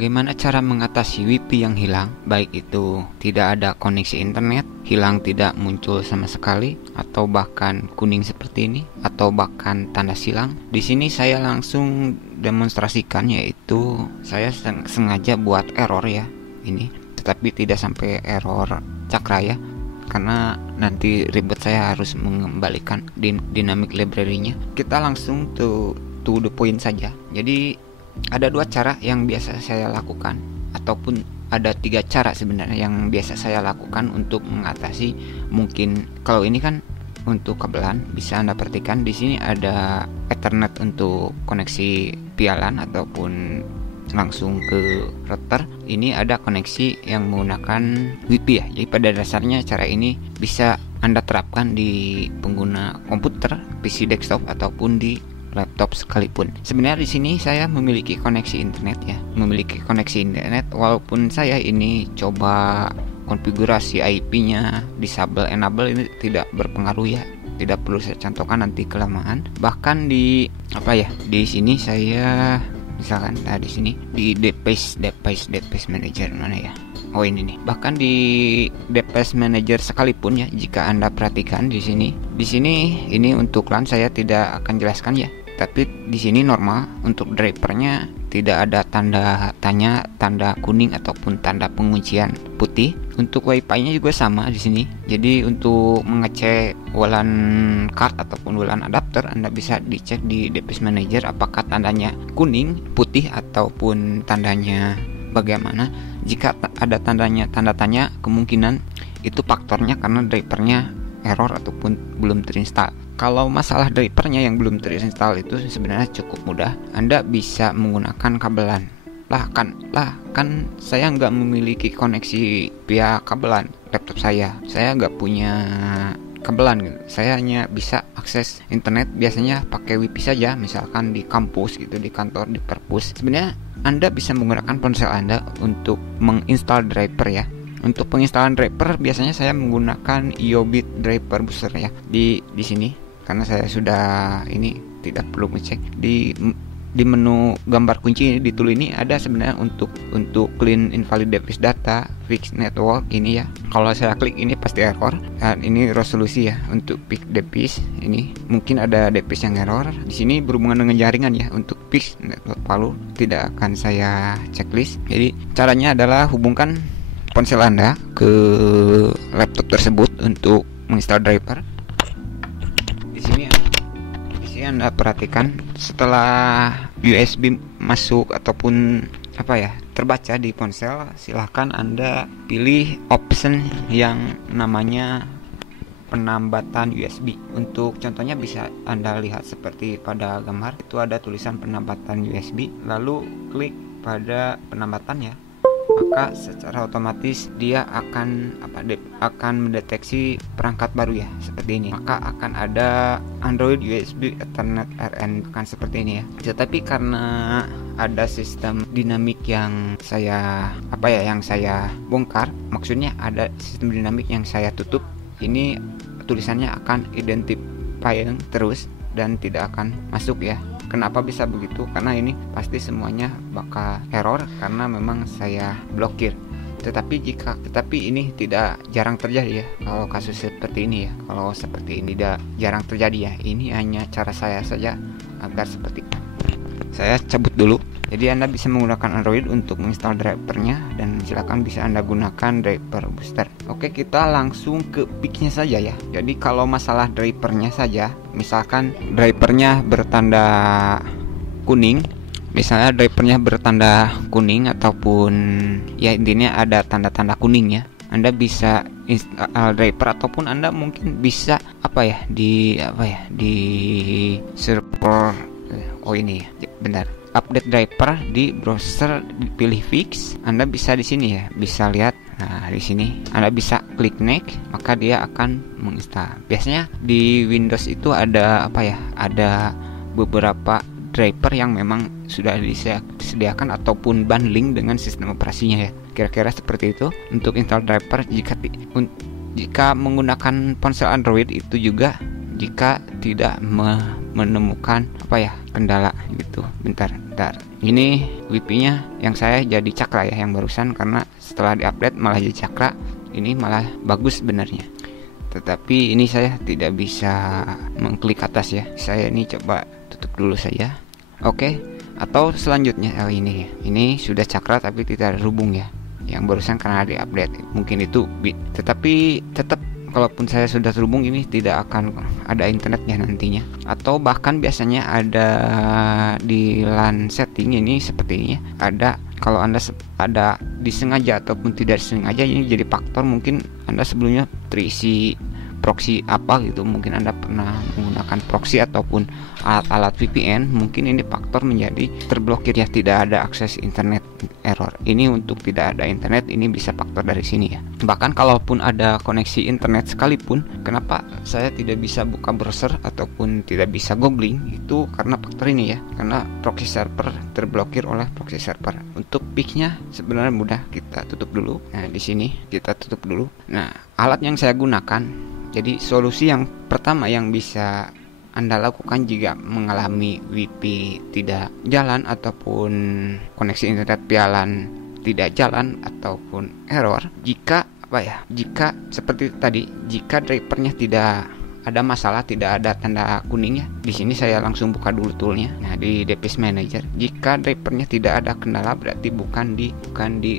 Bagaimana cara mengatasi WiFi yang hilang? Baik itu tidak ada koneksi internet, hilang tidak muncul sama sekali, atau bahkan kuning seperti ini, atau bahkan tanda silang. Di sini saya langsung demonstrasikan, yaitu saya sengaja buat error ya ini, tetapi tidak sampai error cakra ya, karena nanti ribet, saya harus mengembalikan dynamic library-nya. Kita langsung to the point saja. Jadi ada dua cara yang biasa saya lakukan, ataupun ada tiga cara sebenarnya yang biasa saya lakukan untuk mengatasi. Mungkin kalau ini kan untuk kabelan, bisa Anda perhatikan di sini ada Ethernet untuk koneksi pialan ataupun langsung ke router. Ini ada koneksi yang menggunakan WiFi ya. Jadi pada dasarnya cara ini bisa Anda terapkan di pengguna komputer, PC desktop ataupun di laptop sekalipun. Sebenarnya di sini saya memiliki koneksi internet ya, walaupun saya ini coba konfigurasi IP-nya disable enable, ini tidak berpengaruh ya, tidak perlu saya contohkan nanti kelamaan. Bahkan di sini saya misalkan di sini di device manager mana ya, ini nih. Bahkan di device manager sekalipun ya, jika Anda perhatikan di sini ini untuk LAN saya tidak akan jelaskan ya, tapi di sini normal. Untuk drivernya tidak ada tanda kuning ataupun tanda penguncian putih. Untuk WiFi-nya juga sama di sini. Jadi untuk mengecek WLAN card ataupun WLAN adapter, Anda bisa dicek di device manager apakah tandanya kuning, putih ataupun tandanya bagaimana. Jika ada tanda tanya, kemungkinan itu faktornya karena drivernya error ataupun belum terinstall. Kalau masalah drivernya yang belum terinstall itu sebenarnya cukup mudah. Anda bisa menggunakan kabelan. Kan saya nggak memiliki koneksi via kabelan laptop saya. Saya nggak punya kabelan gitu. Saya hanya bisa akses internet biasanya pakai WiFi saja, misalkan di kampus gitu, di kantor, di perpus. Sebenarnya Anda bisa menggunakan ponsel Anda untuk menginstal driver ya. Untuk penginstalan driver biasanya saya menggunakan IOBIT driver booster ya. Di sini karena saya sudah ini tidak perlu ngecek di menu gambar kunci di tool ini ada sebenarnya untuk clean invalid device data, fix network ini ya. Kalau saya klik ini pasti error. Dan ini resolusi ya untuk fix device. Ini mungkin ada device yang error. Di sini berhubungan dengan jaringan ya. Untuk fix network palu tidak akan saya checklist. Jadi caranya adalah hubungkan ponsel Anda ke laptop tersebut untuk menginstal driver. Di sini Anda perhatikan setelah USB masuk ataupun terbaca di ponsel, silahkan Anda pilih option yang namanya penambatan USB. Untuk contohnya bisa Anda lihat seperti pada gambar, itu ada tulisan penambatan USB, lalu klik pada penambatannya, maka secara otomatis dia akan mendeteksi perangkat baru ya, seperti ini. Maka akan ada Android USB Ethernet RN, akan seperti ini ya. Tetapi karena ada sistem dinamik yang saya bongkar, maksudnya ada sistem dinamik yang saya tutup, ini tulisannya akan identifying terus dan tidak akan masuk ya. Kenapa bisa begitu? Karena ini pasti semuanya bakal error karena memang saya blokir. Tetapi ini tidak jarang terjadi ya. Kalau kasus seperti ini ya, kalau seperti ini tidak jarang terjadi ya. Ini hanya cara saya saja agar seperti itu. Saya cabut dulu. Jadi Anda bisa menggunakan Android untuk menginstal drivernya, dan silakan bisa Anda gunakan driver booster. Oke, kita langsung ke fixnya saja ya. Jadi kalau masalah drivernya saja, misalkan drivernya bertanda kuning, ataupun ya intinya ada tanda-tanda kuning ya, Anda bisa install driver, ataupun Anda mungkin bisa di server ini ya, bentar, update driver di browser, pilih fix. Anda bisa di sini ya, bisa lihat. Nah, di sini Anda bisa klik next, maka dia akan menginstal. Biasanya di Windows itu ada ada beberapa driver yang memang sudah disediakan ataupun bundling dengan sistem operasinya ya. Kira-kira seperti itu untuk install driver. Jika menggunakan ponsel Android itu juga, jika tidak menemukan kendala gitu. Bentar, Bentar, ini WiFi-nya yang saya jadi Cakra ya, yang barusan, karena setelah diupdate malah jadi Cakra. Ini malah bagus sebenarnya, tetapi ini saya tidak bisa mengklik atas ya. Saya ini coba tutup dulu saja. Oke, atau selanjutnya ini sudah Cakra tapi tidak terhubung ya, yang barusan karena diupdate. Mungkin itu tetapi tetap kalaupun saya sudah terhubung, ini tidak akan ada internetnya nantinya. Atau bahkan biasanya ada di LAN setting ini seperti ini ya, ada. Kalau Anda ada disengaja ataupun tidak disengaja, ini jadi faktor. Mungkin Anda sebelumnya terisi proxy apa gitu, mungkin Anda pernah menggunakan proxy ataupun alat-alat VPN, mungkin ini faktor menjadi terblokir ya, tidak ada akses internet, error. Ini untuk tidak ada internet, ini bisa faktor dari sini ya. Bahkan kalaupun ada koneksi internet sekalipun, kenapa saya tidak bisa buka browser ataupun tidak bisa googling, itu karena faktor ini ya, karena proxy server terblokir oleh proxy server. Untuk fixnya sebenarnya mudah, kita tutup dulu. Nah, di sini kita tutup dulu. Nah, alat yang saya gunakan, jadi solusi yang pertama yang bisa Anda lakukan jika mengalami WiFi tidak jalan ataupun koneksi internet pialan tidak jalan ataupun error, jika seperti tadi, jika drivernya tidak ada masalah, tidak ada tanda kuningnya. Di sini saya langsung buka dulu toolnya. Nah, di Device Manager, jika drivernya tidak ada kendala, berarti bukan di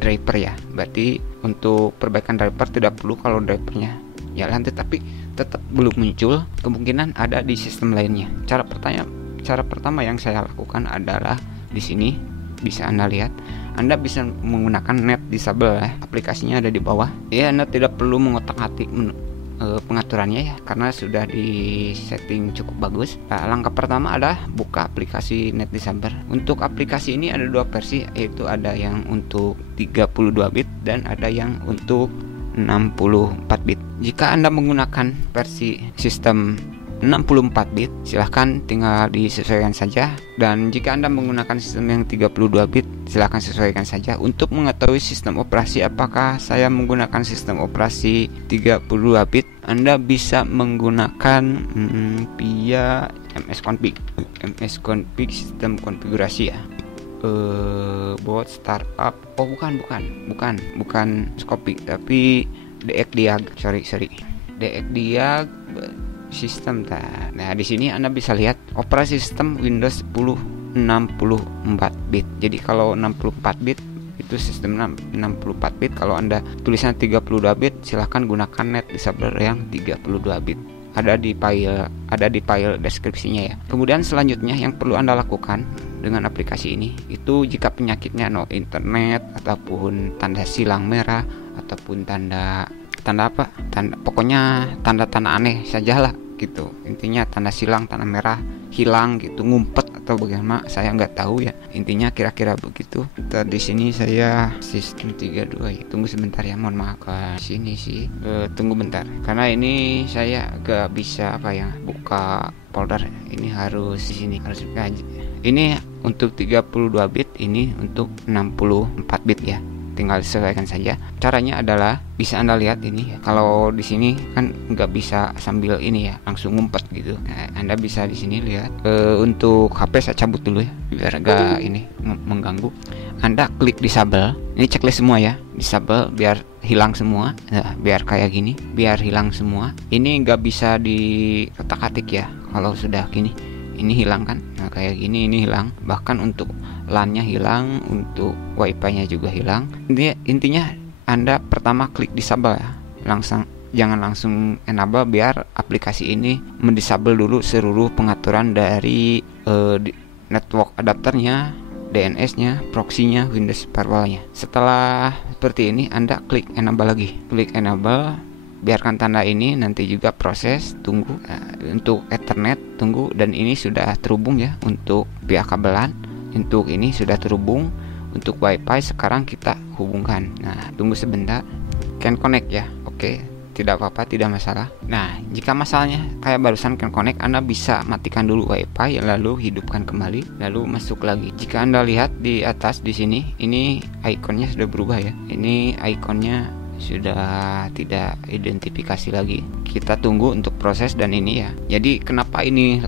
driver ya. Berarti untuk perbaikan driver tidak perlu kalau drivernya jalan, tetapi tetap belum muncul, kemungkinan ada di sistem lainnya. Cara pertama yang saya lakukan adalah di sini bisa Anda lihat, Anda bisa menggunakan Net Disable ya. Aplikasinya ada di bawah. Ya, Anda tidak perlu mengotak-atik pengaturannya ya, karena sudah di setting cukup bagus. Nah, langkah pertama adalah buka aplikasi Net Disable. Untuk aplikasi ini ada dua versi, yaitu ada yang untuk 32 bit dan ada yang untuk 64 bit. Jika Anda menggunakan versi sistem 64 bit, silahkan tinggal disesuaikan saja. Dan jika Anda menggunakan sistem yang 32 bit, silahkan sesuaikan saja. Untuk mengetahui sistem operasi apakah saya menggunakan sistem operasi 32 bit, Anda bisa menggunakan via MS-config sistem konfigurasi ya. Buat startup. Oh, bukan Scopy, tapi DXDiag. Sorry. DXDiag sistem. Nah, di sini Anda bisa lihat operasi sistem Windows 10 64 bit. Jadi kalau 64 bit itu sistem 64 bit. Kalau Anda tulisan 32 bit, silahkan gunakan Net Disable yang 32 bit. Ada di file deskripsinya ya. Kemudian selanjutnya yang perlu Anda lakukan dengan aplikasi ini, itu jika penyakitnya no internet ataupun tanda silang merah ataupun tanda pokoknya tanda-tanda aneh sajalah gitu. Intinya tanda silang, tanda merah, hilang gitu, ngumpet atau bagaimana, saya nggak tahu ya. Intinya kira-kira begitu. Di sini saya sistem 32 ya. Tunggu sebentar ya, mohon maaf ke sini sih. Tunggu bentar. Karena ini saya gak bisa buka folder. Ini harus di sini, harus ini untuk 32 bit, ini untuk 64 bit ya. Tinggal disesuaikan saja. Caranya adalah bisa Anda lihat ini ya. Kalau di sini kan nggak bisa sambil ini ya, langsung ngumpet gitu. Nah, Anda bisa di sini lihat. Untuk HP saya cabut dulu ya, biar nggak ini mengganggu. Anda klik disable. Ini checklist semua ya. Disable biar hilang semua. Nah, biar kayak gini, biar hilang semua. Ini nggak bisa dikotak-atik ya. Kalau sudah gini, ini hilang kan. Nah, kayak gini ini hilang. Bahkan untuk LAN-nya hilang, untuk WiFi-nya juga hilang. Intinya Anda pertama klik disable ya. Jangan langsung enable, biar aplikasi ini mendisable dulu seluruh pengaturan dari network adapternya, DNS-nya, proxy-nya, Windows firewall-nya. Setelah seperti ini, Anda klik enable lagi. Klik enable, biarkan tanda ini, nanti juga proses, tunggu. Untuk Ethernet tunggu, dan ini sudah terhubung ya untuk pihak kabelan. Untuk ini sudah terhubung. Untuk WiFi sekarang kita hubungkan. Nah, tunggu sebentar. Can connect ya. Oke, tidak apa-apa, tidak masalah. Nah, jika masalahnya kayak barusan can connect, Anda bisa matikan dulu WiFi, lalu hidupkan kembali, lalu masuk lagi. Jika Anda lihat di atas di sini, ini ikonnya sudah berubah ya. Ini ikonnya sudah tidak identifikasi lagi. Kita tunggu untuk proses dan ini ya. Jadi kenapa ini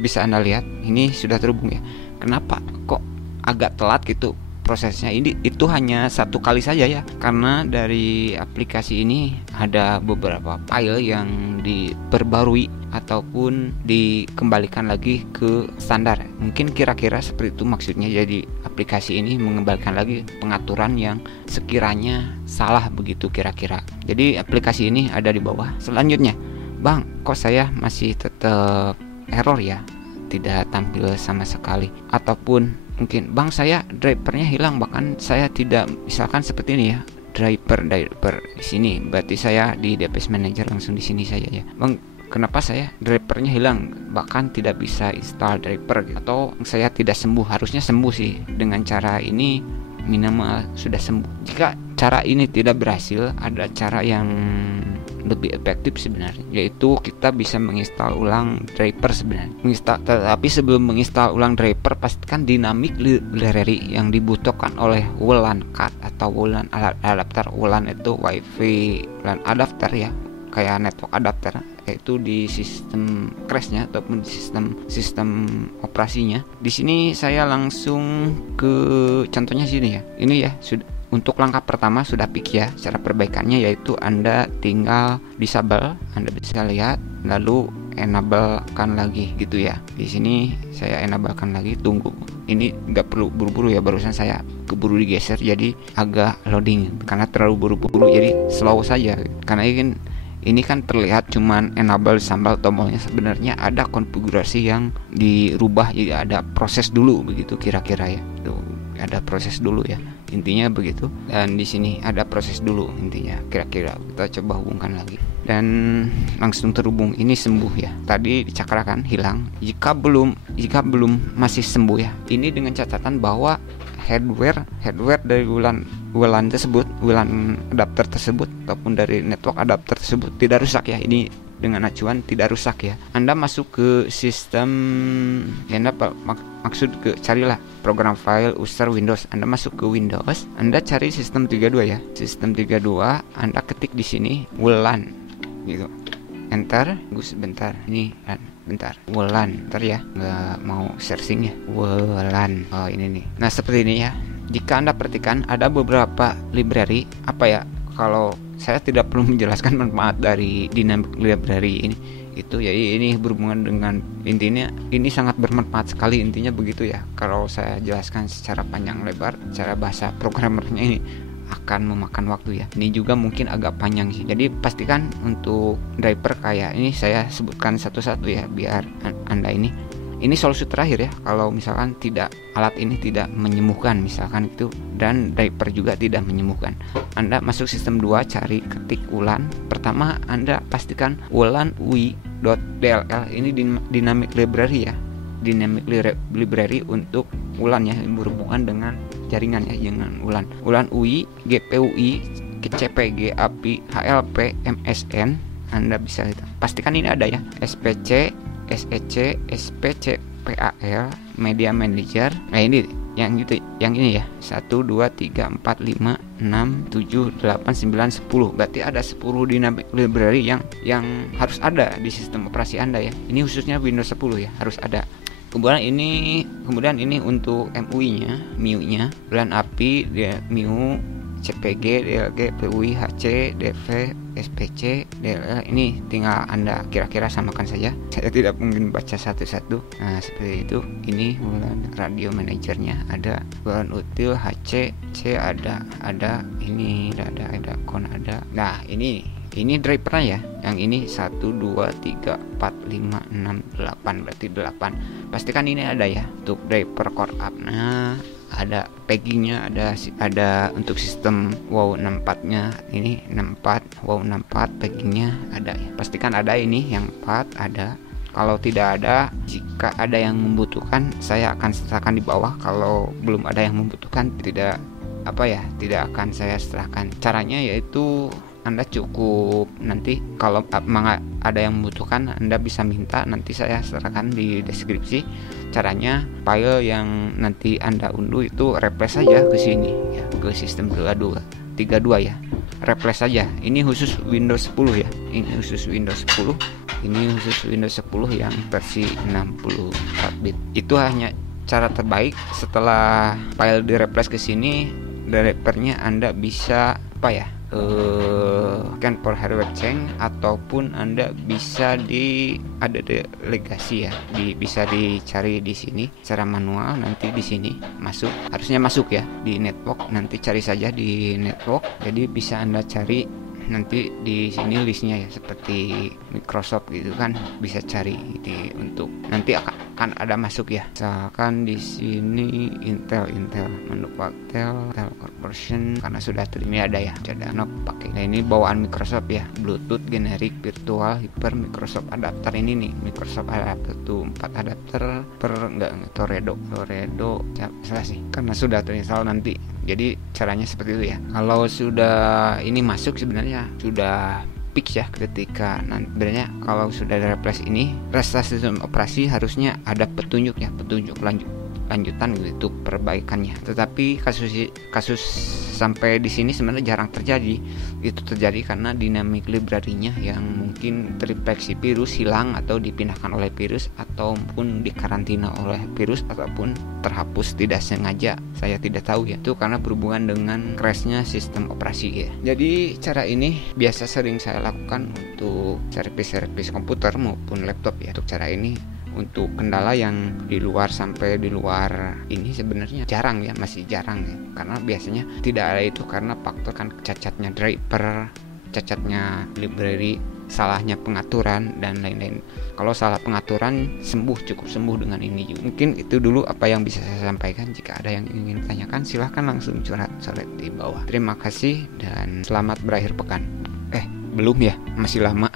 bisa Anda lihat, ini sudah terhubung ya. kenapa kok agak telat gitu prosesnya. Itu hanya satu kali saja ya, karena dari aplikasi ini ada beberapa file yang diperbarui ataupun dikembalikan lagi ke standar. Mungkin kira-kira seperti itu maksudnya. Jadi aplikasi ini mengembalikan lagi pengaturan yang sekiranya salah begitu kira-kira. Jadi aplikasi ini ada di bawah. Selanjutnya, Bang, kok saya masih tetap error ya, tidak tampil sama sekali. Ataupun mungkin, Bang, saya drivernya hilang, bahkan saya tidak, misalkan seperti ini ya, driver di sini, berarti saya di DPS Manager langsung di sini saja ya. Bang, kenapa saya drivernya hilang, bahkan tidak bisa install driver gitu. Atau saya tidak sembuh. Harusnya sembuh sih, dengan cara ini minimal sudah sembuh. Jika cara ini tidak berhasil, ada cara yang lebih efektif sebenarnya, yaitu kita bisa menginstal ulang driver sebenarnya. Tetapi sebelum menginstal ulang driver, pastikan dynamic library yang dibutuhkan oleh WLAN card atau WLAN adapter. WLAN itu WiFi LAN adapter ya, kayak network adapter, yaitu di sistem crashnya ataupun di sistem operasinya. Di sini saya langsung ke contohnya sini ya. Ini ya, sudah. Untuk langkah pertama sudah pick ya. Cara perbaikannya yaitu Anda tinggal disable, Anda bisa lihat, lalu enablekan lagi gitu ya. Di sini saya enablekan lagi, tunggu. Ini nggak perlu buru-buru ya, barusan saya keburu digeser jadi agak loading karena terlalu buru-buru, jadi slow saja. Karena ini kan terlihat cuman enable sambal tombolnya, sebenarnya ada konfigurasi yang dirubah, jadi ada proses dulu begitu kira-kira ya. Tuh, ada proses dulu ya, intinya begitu. Dan di sini ada proses dulu intinya kira-kira. Kita coba hubungkan lagi dan langsung terhubung. Ini sembuh ya, tadi dicakrakan hilang. Jika belum masih sembuh ya, ini dengan catatan bahwa hardware dari WLAN tersebut, WLAN adapter tersebut ataupun dari network adapter tersebut tidak rusak ya. Ini dengan acuan tidak rusak ya. Anda masuk ke sistem ya, Anda maksud ke, carilah program file user Windows. Anda masuk ke Windows, Anda cari sistem 32 ya. Sistem 32, Anda ketik di sini WLAN gitu. Enter, tunggu sebentar. Ini bentar. WLAN, ntar ya, nggak mau searching ya. WLAN. Oh, ini nih. Nah, seperti ini ya. Jika Anda perhatikan ada beberapa library, apa ya? Kalau saya tidak perlu menjelaskan manfaat dari dynamic library ini. Itu ya, ini berhubungan dengan, intinya ini sangat bermanfaat sekali, intinya begitu ya. Kalau saya jelaskan secara panjang lebar, cara bahasa programmernya ini akan memakan waktu ya. Ini juga mungkin agak panjang sih. Jadi pastikan untuk driver kayak ini saya sebutkan satu-satu ya, biar Anda ini solusi terakhir ya. Kalau misalkan alat ini tidak menyembuhkan misalkan itu, dan driver juga tidak menyembuhkan, Anda masuk sistem 2, cari ketik WLAN. Pertama Anda pastikan WLAN UI.dll. Ini dynamic library ya. Dynamic library untuk WLAN ya, berhubungan dengan jaringan ya, dengan WLAN. WLAN UI, GPUI, CPG, API, HLP, MSN. Anda bisa lihat. Pastikan ini ada ya. SPC, SEC, SPC, PAL, Media Manager. Nah, ini yang gitu, yang ini ya. 1 2 3 4 5 6 7 8 9 10. Berarti ada 10 dynamic library yang harus ada di sistem operasi Anda ya. Ini khususnya Windows 10 ya, harus ada. Kemudian ini untuk MIU-nya, WLAN API, MIU, CPG, DLG, PUI, HC, DV, SPC, DLL. Ini tinggal Anda kira-kira samakan saja. Saya tidak mungkin baca satu-satu. Nah, seperti itu. Ini WLAN radio manajernya ada, WLAN util, HC, C ada, ini ada kon ada. Nah, ini drivernya ya. Yang ini 1 2 3 4 5 6 8, berarti 8. Pastikan ini ada ya untuk driver core up. Nah, ada packingnya, ada untuk sistem WoW 64-nya. Ini 64 WoW 64 packingnya ada ya. Pastikan ada, ini yang 4 ada. Kalau tidak ada, jika ada yang membutuhkan, saya akan sertakan di bawah. Kalau belum ada yang membutuhkan, tidak akan saya serahkan. Caranya yaitu Anda cukup nanti kalau ada yang membutuhkan, Anda bisa minta, nanti saya serahkan di deskripsi. Caranya file yang nanti Anda unduh itu replace saja ke sini ya, ke sistem 32 ya. Replace saja. Ini khusus Windows 10 ya. Ini khusus Windows 10. Ini khusus Windows 10 yang versi 64 bit. Itu hanya cara terbaik setelah file di-replace ke sini, drivernya Anda bisa scan for hardware change, ataupun Anda bisa ada delegasi ya, bisa dicari di sini secara manual. Nanti di sini harusnya masuk ya di network, nanti cari saja di network. Jadi bisa Anda cari nanti di sini listnya ya, seperti Microsoft gitu kan, bisa cari untuk nanti akan ada masuk ya. Misalkan di sini Intel menu Intel Corporation, karena sudah ini ada ya, cadana pakai. Nah, ini bawaan Microsoft ya, Bluetooth generic virtual hyper Microsoft adapter. Ini nih Microsoft adapter tuh 4 adapter per Toredo salah sih, karena sudah terinstall nanti. Jadi caranya seperti itu ya. Kalau sudah ini masuk, sebenarnya sudah fix ya, ketika sebenarnya kalau sudah ada replace ini, restart sistem operasi harusnya ada petunjuk lanjutan gitu perbaikannya. Tetapi kasus sampai di sini sebenarnya jarang terjadi. Itu terjadi karena dynamic library-nya yang mungkin terinfeksi virus, hilang atau dipindahkan oleh virus, ataupun dikarantina oleh virus, ataupun terhapus tidak sengaja. Saya tidak tahu ya. Itu karena berhubungan dengan crash-nya sistem operasi ya. Jadi cara ini biasa sering saya lakukan untuk servis komputer maupun laptop ya. Untuk cara ini, untuk kendala yang di luar ini sebenarnya jarang ya, masih jarang ya, karena biasanya tidak ada itu karena faktor kan cacatnya driver, cacatnya library, salahnya pengaturan dan lain-lain. Kalau salah pengaturan cukup sembuh dengan ini juga. Mungkin itu dulu apa yang bisa saya sampaikan. Jika ada yang ingin tanyakan, silahkan langsung curhat di bawah. Terima kasih dan selamat berakhir pekan. Belum ya, masih lama.